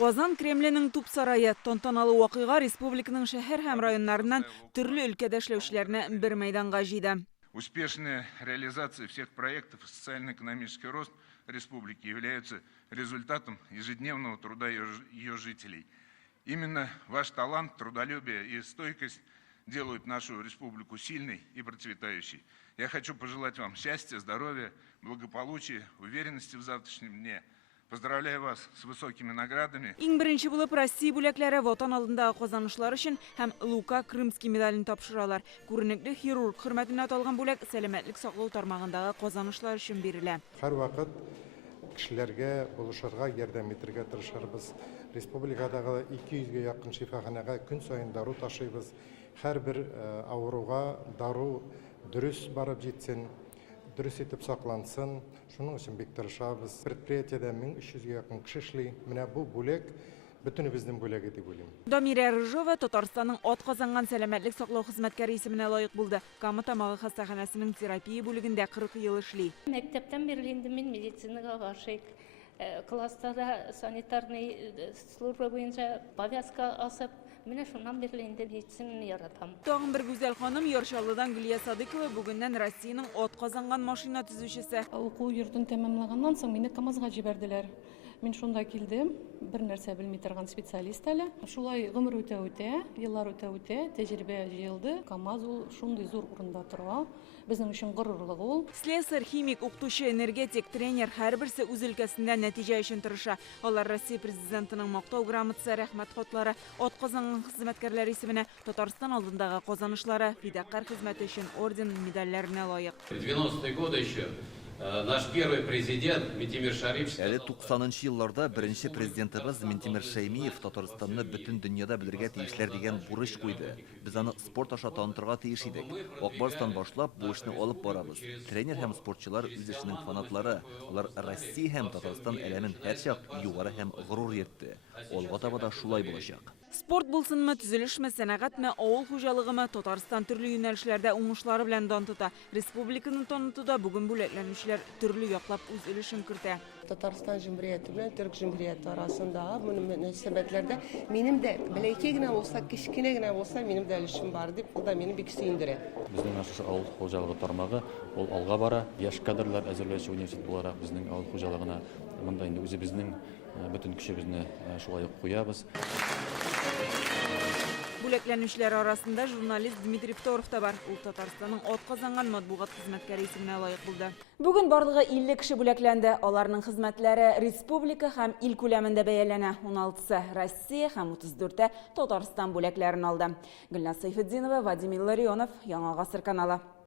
Казан Кремленің туп сарайы тантаналы вакыйга республиканың шәһәр һәм районнарыннан төрле өлкәдә эшләүчеләрне бер мәйданга җыйды. Успешная реализация всех проектов и социально-экономический рост республики являются результатом ежедневного труда ее жителей. Именно ваш талант, трудолюбие и стойкость делают нашу республику сильной и процветающей. Я хочу пожелать вам счастья, здоровья, благополучия, уверенности в завтрашнем дне. Поздравляю вас с высокими наградами. Иң беренче булып Россия бүләкләре ватан алдындагы казанышлар өчен һәм Лука Крымский медален тапшыралар. Күренекле хирург хөрмәтенә аталган бүләк сәламәтлек саклау тармагындагы казанышлар өчен бирелә. Һәрвакыт кешеләргә булышырга, ярдәм итәргә тырышабыз. Республикадагы 200-гә якын шифаханәгә көн саен дару ташыйбыз. Һәрбер авыруга дару дөрес барып җитсен, дөрес итеп саклансын. Шуның өчен бик тырышабыз. Предприятиедә 1300-гә якын кеше эшли. Менә бу бүләк бөтенебезнең бүләге дип уйлыйм. Дамира Рыжова Татарстанның атказанган сәламәтлек саклау хезмәткәре исеменә лаек булды. Кама тамагы хастаханәсенең терапия бүлегендә 40 ел эшли. Мәктәптән бирле инде мин медицинага гашыйк. Класста да санитарный служба буенча повязка асып, менә шуннан бирле инде медицинаны яратам. Тагын бер гүзәл ханым Яршалыдан Гөлия Садыкова бүгеннән Россиянең атказанган машина төзүчесе. Уку йортын тәмамлаганнан соң мине КамАЗга җибәрделәр. Мин шунда килдем, бер нәрсә белми торган специалист әле. Шулай гомер үтә, еллар үтә, тәҗрибә җыелды. КамАЗ ул шундый зур урында тора. Безнең өчен горурлык ул. Слесарь, химик, укытучы, энергетик, тренер һәрберсе үз өлкәсендә нәтиҗә өчен тырыша. Алар Россия президентының мактау грамотасы, рәхмәт хатлары, атказанган хезмәткәрләр исеменә Татарстан алдындагы казанышлары, фидакарь хезмәте өчен орден, медальләренә лаек. В 90-е годы еще наш первый президент Ментимир Шарипович. Әле 90-нчы елларда беренче президентыбыз Ментимир Шәймиев Татарстанны бөтен дөньяда белергә тиешләр дигән бурыч куйды. Без аны спорт аша танытырга тиеш идек. Акбарстан башлап бу эшне алып барабыз. Тренер һәм спортчылар үз эшенең фанатлары. Алар Россия һәм Татарстан әлемен һәрчак югары һәм горур йөртте. Алга таба да шулай булачак. Спорт булсынмы, төзелешме, сәнәгатьме, авыл хуҗалыгымы, Татарстан төрле юнәлешләрдә уңышлары белән дан тота. Республиканың танытуда бүген бүләкләнүчеләр төрле яклап үз өлешен кертә. Татарстан җөмһүрияте белән Төрк җөмһүрияте арасында бу мөнәсәбәтләрдә минем дә бәләкәй генә булса, кичкенә генә булса, минем дә өлешем бар дип, бу да мине бик сөендерә. Безнең авыл хуҗалыгы тармагы ул алга бара. Яшь кадрлар әзерләүче университет буларак безнең авыл хуҗалыгына монда инде үзебезнең бөтен көчебезне шулай ук куябыз. Бүләкләнүчеләр арасында журналист Дмитрий Второв та бар. Ул Татарстанның атказанган матбугат хезмәткәре исеменә лаек булды. Бүген барлыгы 50 кеше бүләкләнде. Аларның хезмәтләре республика һәм ил күләмендә бәяләнә. 16-сы Россия һәм 34-те Татарстан бүләкләрен алды. Гөлназ Сайфетдинова, Вадим Илларионов, Яңа гасыр каналы.